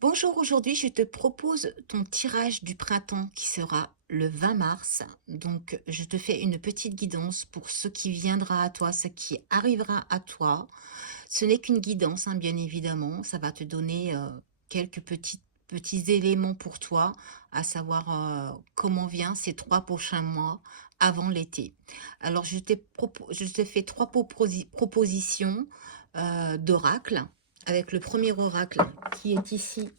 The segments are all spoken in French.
Bonjour, aujourd'hui je te propose ton tirage du printemps qui sera le 20 mars. Donc je te fais une petite guidance pour ce qui viendra à toi, ce qui arrivera à toi. Ce n'est qu'une guidance, hein, bien évidemment. Ça va te donner quelques petits éléments pour toi, à savoir comment vient ces 3 prochains mois avant l'été. Alors je t'ai fait trois propositions d'oracle, avec le premier oracle qui est ici,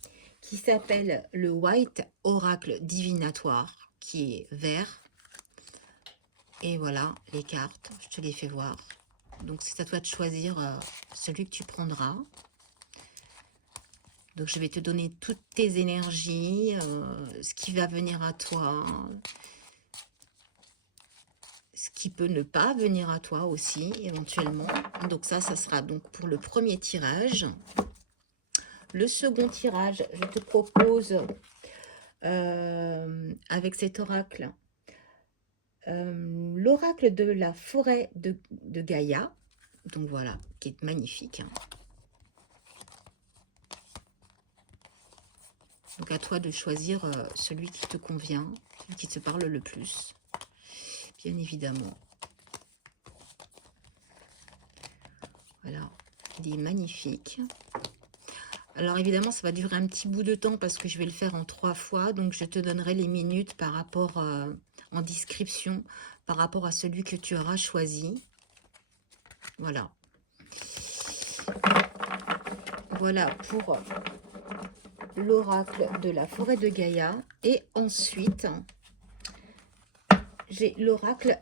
qui s'appelle le White Oracle Divinatoire, qui est vert. Et voilà les cartes, je te les fais voir. Donc c'est à toi de choisir celui que tu prendras. Donc je vais te donner toutes tes énergies, ce qui va venir à toi, ce qui peut ne pas venir à toi aussi éventuellement. Donc ça sera donc pour le premier tirage. Le second tirage, je te propose avec cet oracle, l'oracle de la forêt de Gaïa. Donc voilà, qui est magnifique, hein. Donc à toi de choisir celui qui te convient, celui qui te parle le plus, bien évidemment. Voilà, il est magnifique. Alors évidemment, ça va durer un petit bout de temps parce que je vais le faire en 3 fois. Donc je te donnerai les minutes par rapport en description, par rapport à celui que tu auras choisi. Voilà. Voilà pour l'oracle de la forêt de Gaïa. Et ensuite, j'ai l'oracle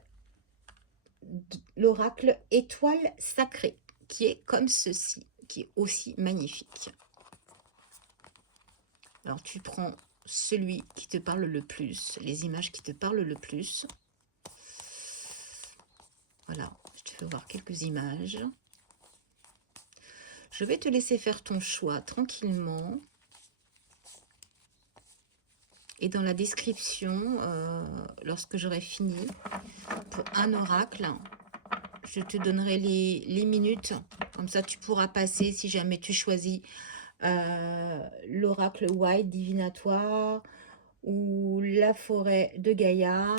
étoile sacrée, qui est comme ceci, qui est aussi magnifique. Alors tu prends celui qui te parle le plus, les images qui te parlent le plus. Voilà, je te fais voir quelques images. Je vais te laisser faire ton choix tranquillement. Et dans la description, lorsque j'aurai fini, pour un oracle, je te donnerai les minutes. Comme ça, tu pourras passer si jamais tu choisis l'oracle White divinatoire ou la forêt de Gaïa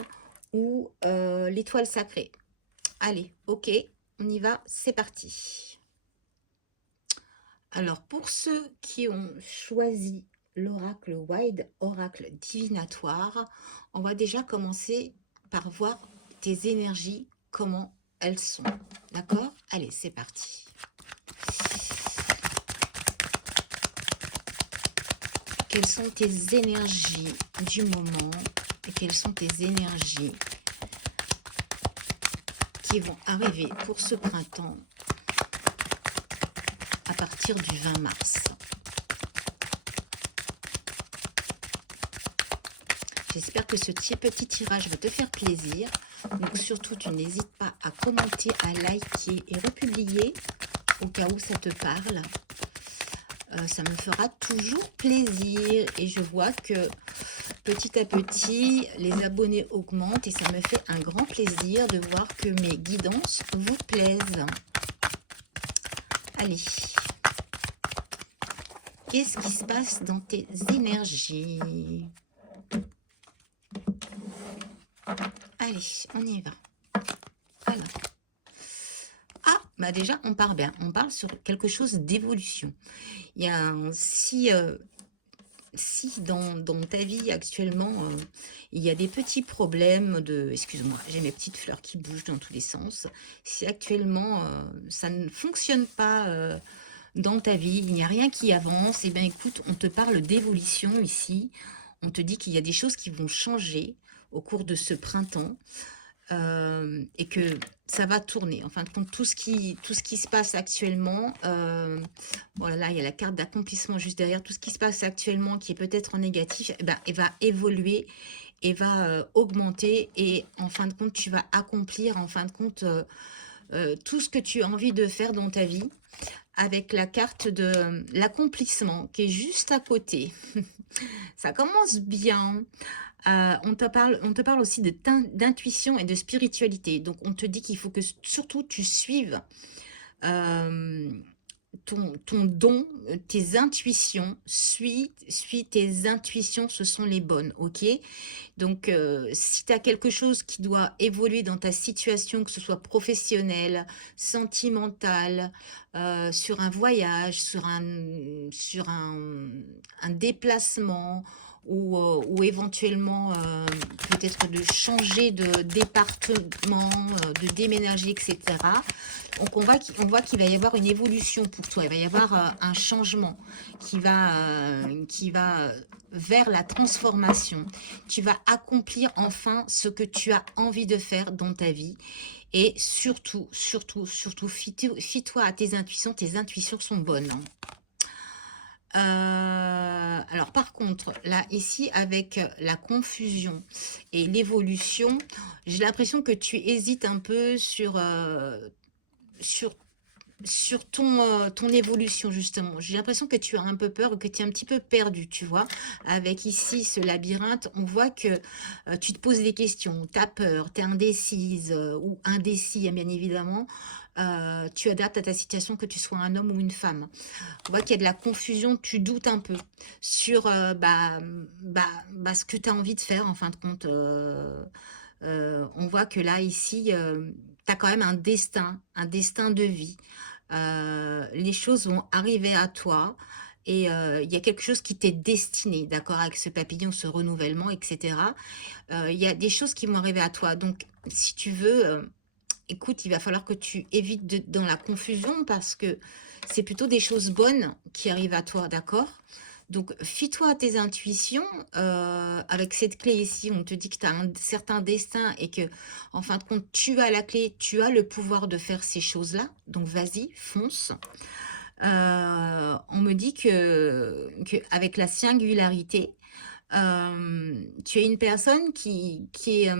ou l'étoile sacrée. Allez, ok, on y va, c'est parti. Alors, pour ceux qui ont choisi l'oracle White, oracle divinatoire, on va déjà commencer par voir tes énergies, comment elles sont. D'accord? Allez, c'est parti. Quelles sont tes énergies du moment et quelles sont tes énergies qui vont arriver pour ce printemps à partir du 20 mars. J'espère que ce petit tirage va te faire plaisir. Donc surtout, tu n'hésites pas à commenter, à liker et republier au cas où ça te parle. Ça me fera toujours plaisir et je vois que petit à petit, les abonnés augmentent et ça me fait un grand plaisir de voir que mes guidances vous plaisent. Allez, qu'est-ce qui se passe dans tes énergies? Allez, on y va. Alors, ah, bah déjà, on part bien. On parle sur quelque chose d'évolution. Il y a un, si dans ta vie actuellement, il y a des petits problèmes de... Excuse-moi, j'ai mes petites fleurs qui bougent dans tous les sens. Si actuellement, ça ne fonctionne pas dans ta vie, il n'y a rien qui avance, et bien écoute, on te parle d'évolution ici. On te dit qu'il y a des choses qui vont changer au cours de ce printemps. Et que ça va tourner. En fin de compte, tout ce qui se passe actuellement, voilà, il y a la carte d'accomplissement juste derrière, tout ce qui se passe actuellement qui est peut-être en négatif, eh ben, il va évoluer et va augmenter et en fin de compte, tu vas accomplir en fin de compte tout ce que tu as envie de faire dans ta vie avec la carte de l'accomplissement qui est juste à côté. Ça commence bien. On te parle aussi d'intuition et de spiritualité. Donc, on te dit qu'il faut que surtout tu suives ton don, tes intuitions, suis tes intuitions, ce sont les bonnes, ok? Donc, si tu as quelque chose qui doit évoluer dans ta situation, que ce soit professionnelle, sentimentale, sur un voyage, sur un déplacement, ou éventuellement peut-être de changer de département, de déménager, etc. Donc on voit qu'il va y avoir une évolution pour toi, il va y avoir un changement qui va vers la transformation. Tu vas accomplir enfin ce que tu as envie de faire dans ta vie. Et surtout, surtout, surtout, fie-toi à tes intuitions sont bonnes, hein. Alors par contre, là, ici, avec la confusion et l'évolution, j'ai l'impression que tu hésites un peu sur ton évolution, justement. J'ai l'impression que tu as un peu peur, que tu es un petit peu perdu, tu vois. Avec ici ce labyrinthe, on voit que tu te poses des questions, tu as peur, tu es indécise ou indécis, hein, bien évidemment. Tu adaptes à ta situation, que tu sois un homme ou une femme. On voit qu'il y a de la confusion, tu doutes un peu sur ce que tu as envie de faire, en fin de compte. On voit que là, ici, tu as quand même un destin de vie. Les choses vont arriver à toi et il y a quelque chose qui t'est destiné, d'accord, avec ce papillon, ce renouvellement, etc. Il y a des choses qui vont arriver à toi. Donc, si tu veux, écoute, il va falloir que tu évites dans la confusion parce que c'est plutôt des choses bonnes qui arrivent à toi, d'accord? Donc, fie-toi à tes intuitions. Avec cette clé ici, on te dit que tu as un certain destin et que, en fin de compte, tu as la clé, tu as le pouvoir de faire ces choses-là. Donc, vas-y, fonce. On me dit que avec la singularité, tu es une personne qui a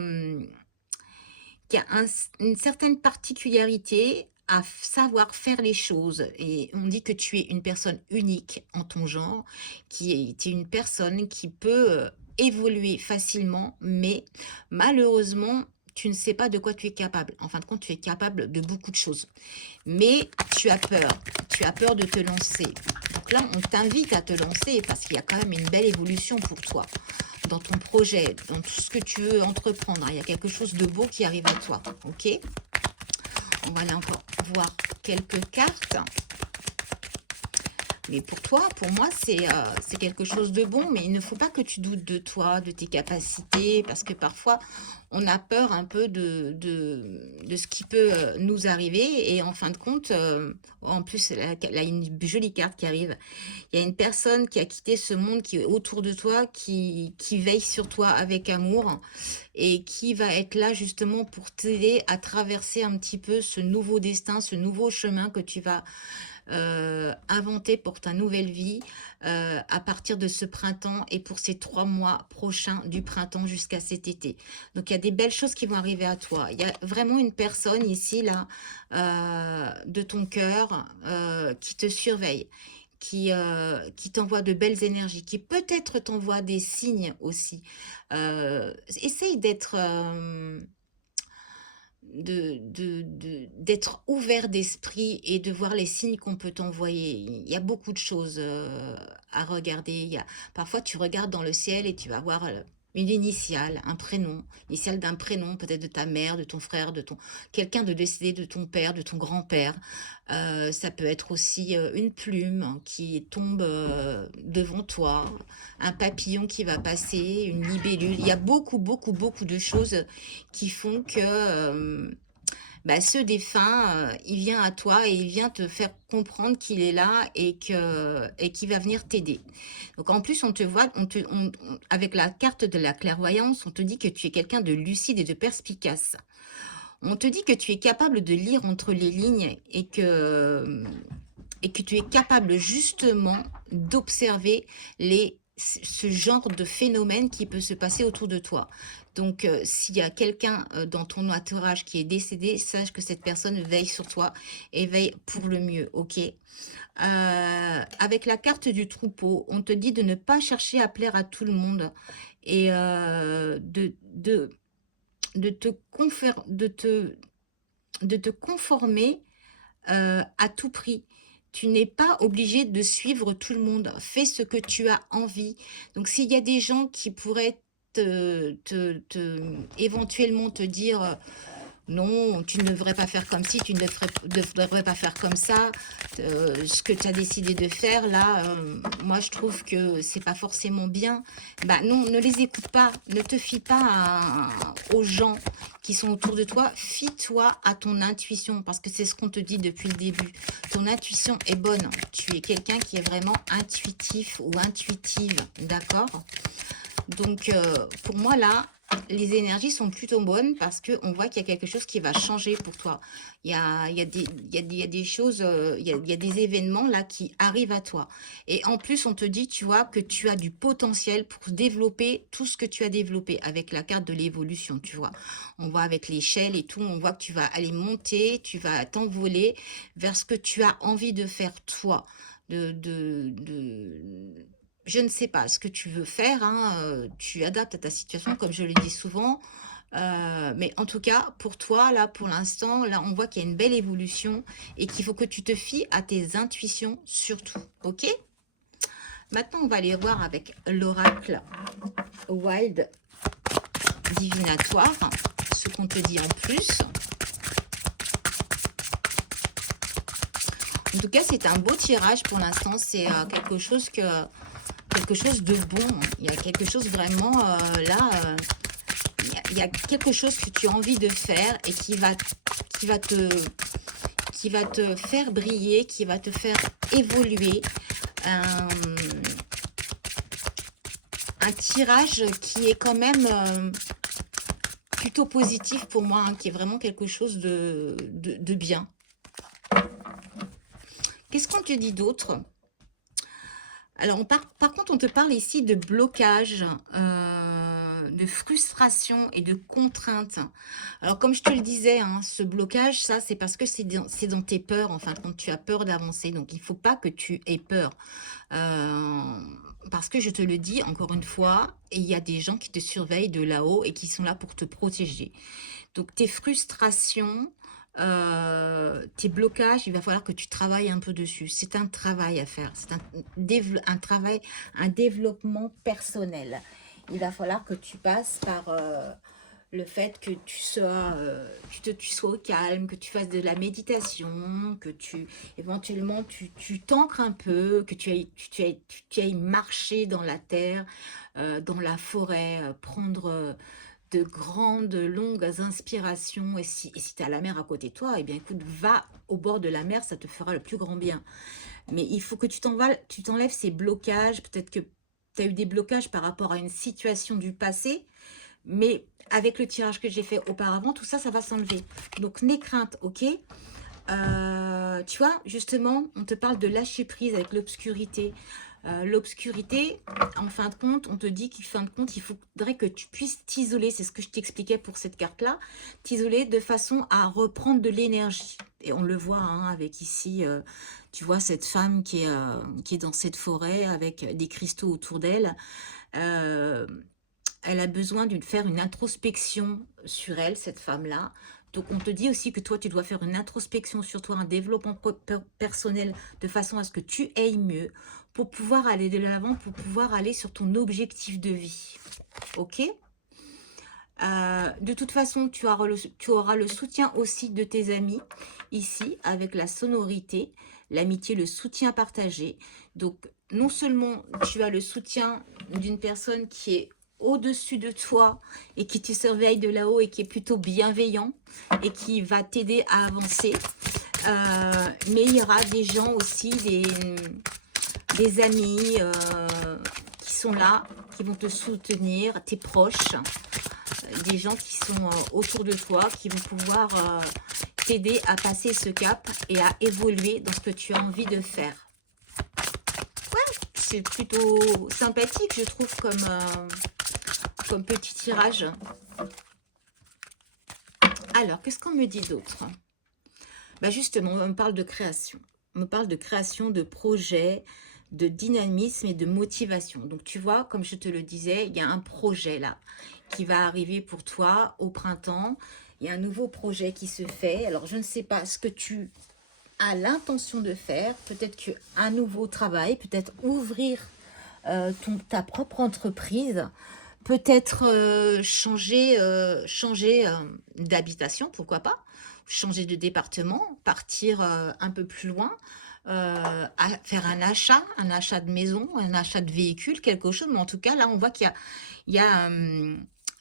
une certaine particularité à savoir faire les choses. Et on dit que tu es une personne unique en ton genre, qui est une personne qui peut évoluer facilement, mais malheureusement, tu ne sais pas de quoi tu es capable. En fin de compte, tu es capable de beaucoup de choses. Mais tu as peur. Tu as peur de te lancer. Donc là, on t'invite à te lancer parce qu'il y a quand même une belle évolution pour toi dans ton projet, dans tout ce que tu veux entreprendre. Il y a quelque chose de beau qui arrive à toi. Ok? On va aller encore voir quelques cartes. Mais pour toi, pour moi, c'est quelque chose de bon. Mais il ne faut pas que tu doutes de toi, de tes capacités, parce que parfois, on a peur un peu de ce qui peut nous arriver. Et en fin de compte, en plus, là, il y a une jolie carte qui arrive. Il y a une personne qui a quitté ce monde, qui est autour de toi, qui veille sur toi avec amour et qui va être là justement pour t'aider à traverser un petit peu ce nouveau destin, ce nouveau chemin que tu vas inventer pour ta nouvelle vie à partir de ce printemps et pour ces 3 mois prochains du printemps jusqu'à cet été. Donc il y a des belles choses qui vont arriver à toi. Il y a vraiment une personne ici, là, de ton cœur qui te surveille, qui t'envoie de belles énergies, qui peut-être t'envoie des signes aussi. Essaye d'être ouvert d'esprit et de voir les signes qu'on peut t'envoyer. Il y a beaucoup de choses à regarder. Parfois, tu regardes dans le ciel et tu vas voir une initiale, un prénom, l'initiale d'un prénom, peut-être de ta mère, de ton frère, de quelqu'un de décédé, de ton père, de ton grand-père. Ça peut être aussi une plume qui tombe devant toi, un papillon qui va passer, une libellule. Il y a beaucoup, beaucoup, beaucoup de choses qui font que ce défunt, il vient à toi et il vient te faire comprendre qu'il est là et qu'il va venir t'aider. Donc en plus, on te voit, avec la carte de la clairvoyance, on te dit que tu es quelqu'un de lucide et de perspicace. On te dit que tu es capable de lire entre les lignes et que tu es capable justement d'observer ce genre de phénomène qui peut se passer autour de toi. Donc, s'il y a quelqu'un dans ton entourage qui est décédé, sache que cette personne veille sur toi et veille pour le mieux, ok? Avec la carte du troupeau, on te dit de ne pas chercher à plaire à tout le monde et de te conformer à tout prix. tu n'es pas obligé de suivre tout le monde. Fais ce que tu as envie. Donc, s'il y a des gens qui pourraient éventuellement te dire non, tu ne devrais pas faire comme ci, tu ne devrais pas faire comme ça. Ce que tu as décidé de faire, là, moi, je trouve que c'est pas forcément bien. Bah non, ne les écoute pas. Ne te fie pas aux gens qui sont autour de toi. Fie-toi à ton intuition, parce que c'est ce qu'on te dit depuis le début. Ton intuition est bonne. Tu es quelqu'un qui est vraiment intuitif ou intuitive, d'accord? Donc, pour moi, là, les énergies sont plutôt bonnes parce qu'on voit qu'il y a quelque chose qui va changer pour toi. Il y a des choses, il y a des événements là qui arrivent à toi. Et en plus, on te dit, tu vois, que tu as du potentiel pour développer tout ce que tu as développé avec la carte de l'évolution, tu vois. On voit avec l'échelle et tout, on voit que tu vas aller monter, tu vas t'envoler vers ce que tu as envie de faire toi. Je ne sais pas ce que tu veux faire, hein, tu adaptes à ta situation, comme je le dis souvent. Mais en tout cas, pour toi, là, pour l'instant, là, on voit qu'il y a une belle évolution et qu'il faut que tu te fies à tes intuitions surtout. Ok? Maintenant, on va aller voir avec l'oracle Wild divinatoire, ce qu'on te dit en plus. En tout cas, c'est un beau tirage pour l'instant. C'est quelque chose de bon. Il y a quelque chose vraiment là. Il y a quelque chose que tu as envie de faire et qui va te faire briller, qui va te faire évoluer. Un tirage qui est quand même plutôt positif pour moi, hein, qui est vraiment quelque chose de bien. Qu'est-ce qu'on te dit d'autre? Alors, par contre, on te parle ici de blocage, de frustration et de contrainte. Alors, comme je te le disais, hein, ce blocage, ça, c'est parce que c'est dans tes peurs, en fin de compte, tu as peur d'avancer. Donc, il ne faut pas que tu aies peur. Parce que je te le dis, encore une fois, il y a des gens qui te surveillent de là-haut et qui sont là pour te protéger. Donc, tes frustrations, tes blocages, il va falloir que tu travailles un peu dessus. C'est un travail à faire. C'est un travail, un développement personnel. Il va falloir que tu passes par le fait que tu sois au calme, que tu fasses de la méditation, que éventuellement tu t'ancres un peu, que tu ailles marcher dans la terre, dans la forêt, prendre de grandes, longues inspirations. Et si tu as la mer à côté de toi, eh bien écoute, va au bord de la mer, ça te fera le plus grand bien. Mais il faut que tu t'enlèves ces blocages. Peut-être que tu as eu des blocages par rapport à une situation du passé, mais avec le tirage que j'ai fait auparavant, tout ça, ça va s'enlever. Donc, n'aie crainte, ok? Tu vois, justement, on te parle de lâcher prise avec l'obscurité. L'obscurité, en fin de compte, on te dit qu'en fin de compte, il faudrait que tu puisses t'isoler. C'est ce que je t'expliquais pour cette carte-là. T'isoler de façon à reprendre de l'énergie. Et on le voit hein, avec ici, tu vois, cette femme qui est dans cette forêt avec des cristaux autour d'elle. Elle a besoin de faire une introspection sur elle, cette femme-là. Donc, on te dit aussi que toi, tu dois faire une introspection sur toi, un développement personnel de façon à ce que tu ailles mieux pour pouvoir aller de l'avant, pour pouvoir aller sur ton objectif de vie. Ok? De toute façon, tu auras le soutien aussi de tes amis ici avec la sonorité, l'amitié, le soutien partagé. Donc, non seulement tu as le soutien d'une personne qui est au-dessus de toi et qui te surveille de là-haut et qui est plutôt bienveillant et qui va t'aider à avancer, mais il y aura des gens aussi, des amis qui sont là, qui vont te soutenir, tes proches, des gens qui sont autour de toi, qui vont pouvoir t'aider à passer ce cap et à évoluer dans ce que tu as envie de faire. Ouais, c'est plutôt sympathique, je trouve, comme petit tirage. Alors, qu'est-ce qu'on me dit d'autre? Bah justement, on me parle de création. On me parle de création, de projet, de dynamisme et de motivation. Donc, tu vois, comme je te le disais, il y a un projet là qui va arriver pour toi au printemps. Il y a un nouveau projet qui se fait. Alors, je ne sais pas ce que tu as l'intention de faire, peut-être qu'un nouveau travail, peut-être ouvrir ta propre entreprise, peut-être changer d'habitation, pourquoi pas, changer de département, partir un peu plus loin, faire un achat de maison, un achat de véhicule, quelque chose. Mais en tout cas, là, on voit il y a,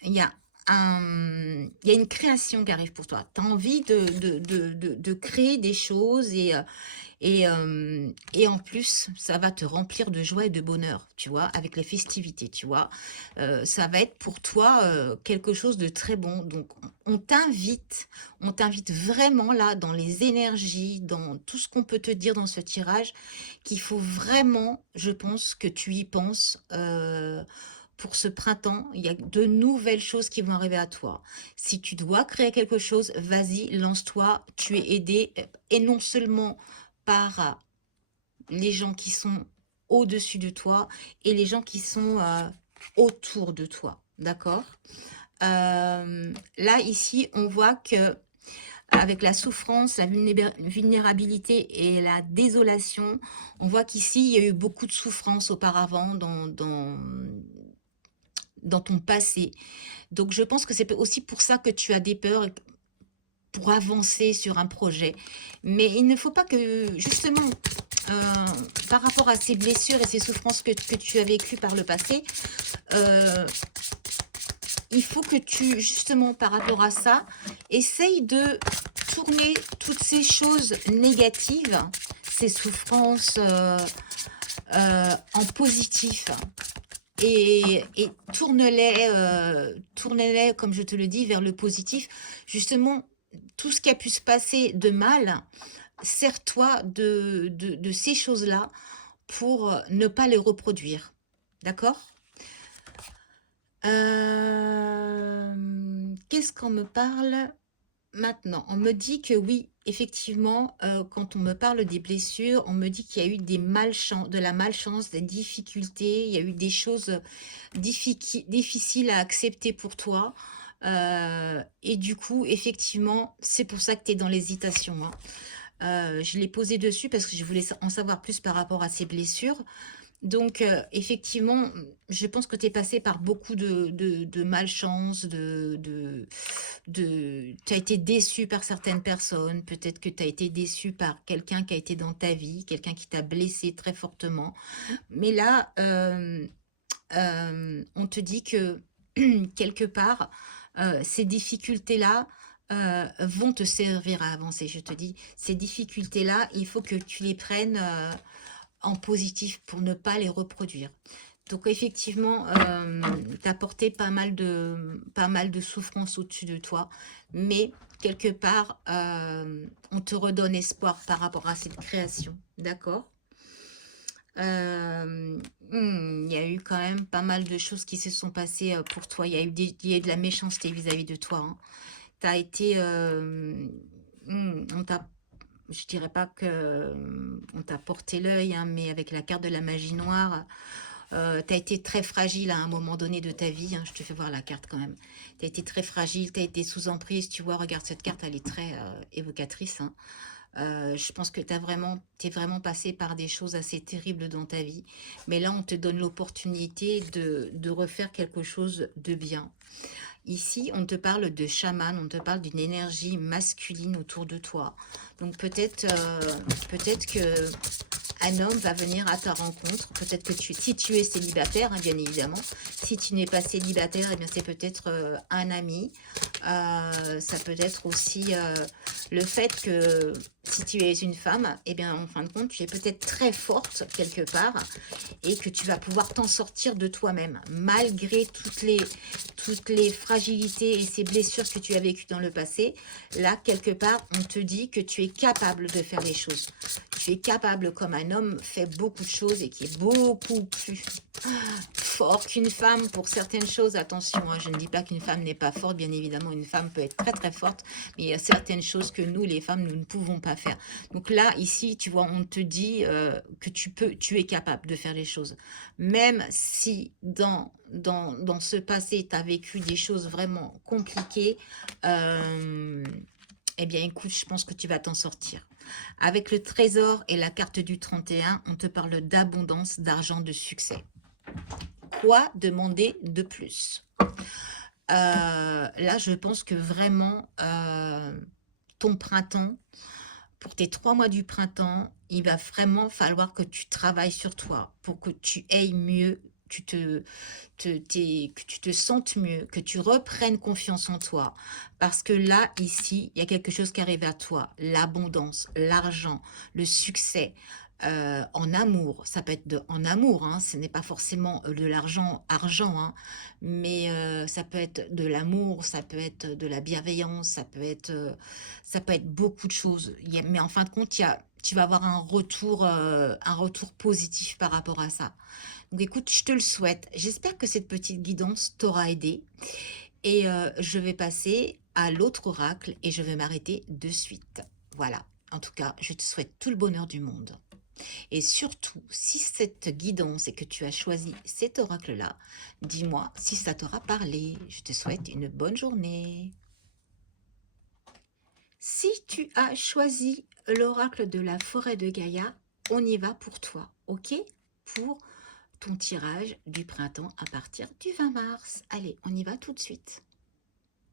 il y a il y a une création qui arrive pour toi. Tu as envie de créer des choses et en plus, ça va te remplir de joie et de bonheur, tu vois, avec les festivités, tu vois. Ça va être pour toi quelque chose de très bon. Donc, on t'invite vraiment là dans les énergies, dans tout ce qu'on peut te dire dans ce tirage, qu'il faut vraiment, je pense, que tu y penses. Pour ce printemps, il y a de nouvelles choses qui vont arriver à toi. Si tu dois créer quelque chose, vas-y, lance-toi, tu es aidé, et non seulement par les gens qui sont au-dessus de toi et les gens qui sont autour de toi. D'accord. Là, ici, on voit que avec la souffrance, la vulnérabilité et la désolation, on voit qu'ici, il y a eu beaucoup de souffrance auparavant dans ton passé. Donc, je pense que c'est aussi pour ça que tu as des peurs pour avancer sur un projet. Mais il ne faut pas que, justement, par rapport à ces blessures et ces souffrances que tu as vécues par le passé, il faut que tu, justement, par rapport à ça, essaye de tourner toutes ces choses négatives, ces souffrances en positif. Et tourne-les, comme je te le dis, vers le positif. Justement, tout ce qui a pu se passer de mal, sers-toi de ces choses-là pour ne pas les reproduire. D'accord. Qu'est-ce qu'on me parle maintenant? On me dit que oui, effectivement, quand on me parle des blessures, on me dit qu'il y a eu de la malchance, des difficultés, il y a eu des choses difficiles à accepter pour toi. Et du coup, effectivement, c'est pour ça que tu es dans l'hésitation, hein. Je l'ai posé dessus parce que je voulais en savoir plus par rapport à ces blessures. Donc, effectivement, je pense que tu es passé par beaucoup de malchance, tu as été déçu par certaines personnes, peut-être que tu as été déçu par quelqu'un qui a été dans ta vie, quelqu'un qui t'a blessé très fortement. Mais là, on te dit que quelque part, ces difficultés-là vont te servir à avancer. Je te dis, ces difficultés-là, il faut que tu les prennes en positif pour ne pas les reproduire. Donc effectivement, tu as porté pas mal de souffrances au-dessus de toi, mais quelque part, on te redonne espoir par rapport à cette création. D'accord. Il y a eu quand même pas mal de choses qui se sont passées pour toi. Il y a eu de la méchanceté vis-à-vis de toi, hein. Tu as été... on t'a je dirais pas que on t'a porté l'œil, hein, mais avec la carte de la magie noire, tu as été très fragile à un moment donné de ta vie, hein. Je te fais voir la carte quand même. Tu as été très fragile, tu as été sous emprise. Tu vois, regarde cette carte, elle est très évocatrice, hein. Je pense que t'es vraiment passé par des choses assez terribles dans ta vie. Mais là, on te donne l'opportunité de refaire quelque chose de bien. Ici, on te parle de chaman, on te parle d'une énergie masculine autour de toi. Donc peut-être que un homme va venir à ta rencontre. Peut-être que si tu es célibataire, hein, bien évidemment. Si tu n'es pas célibataire, eh bien c'est peut-être un ami. Ça peut être aussi le fait que si tu es une femme, eh bien en fin de compte, tu es peut-être très forte quelque part et que tu vas pouvoir t'en sortir de toi-même, malgré toutes les fragilités et ces blessures que tu as vécues dans le passé. Là, quelque part, on te dit que tu es capable de faire les choses. Tu es capable, comme un homme fait beaucoup de choses et qui est beaucoup plus fort qu'une femme pour certaines choses. Attention, hein, je ne dis pas qu'une femme n'est pas forte. Bien évidemment, une femme peut être très très forte, mais il y a certaines choses que nous, les femmes, nous ne pouvons pas faire. Donc là, ici, tu vois, on te dit que tu es capable de faire les choses. Même si dans ce passé, tu as vécu des choses vraiment compliquées, eh bien, écoute, je pense que tu vas t'en sortir. Avec le trésor et la carte du 31, on te parle d'abondance, d'argent, de succès. Quoi demander de plus? Là, je pense que vraiment, ton printemps, pour tes 3 mois du printemps, il va vraiment falloir que tu travailles sur toi pour que tu ailles mieux, que tu te sentes mieux, que tu reprennes confiance en toi. Parce que là, ici, il y a quelque chose qui arrive à toi. L'abondance, l'argent, le succès. En amour, ça peut être en amour, hein, ce n'est pas forcément de l'argent, hein, mais ça peut être de l'amour, ça peut être de la bienveillance, ça peut être beaucoup de choses. Mais en fin de compte, tu vas avoir un retour positif par rapport à ça. Donc écoute, je te le souhaite. J'espère que cette petite guidance t'aura aidé. Et je vais passer à l'autre oracle et je vais m'arrêter de suite. Voilà. En tout cas, je te souhaite tout le bonheur du monde. Et surtout, si cette guidance et que tu as choisi cet oracle-là, dis-moi si ça t'aura parlé. Je te souhaite une bonne journée. Si tu as choisi l'oracle de la forêt de Gaïa, on y va pour toi, ok? Pour ton tirage du printemps à partir du 20 mars. Allez, on y va tout de suite.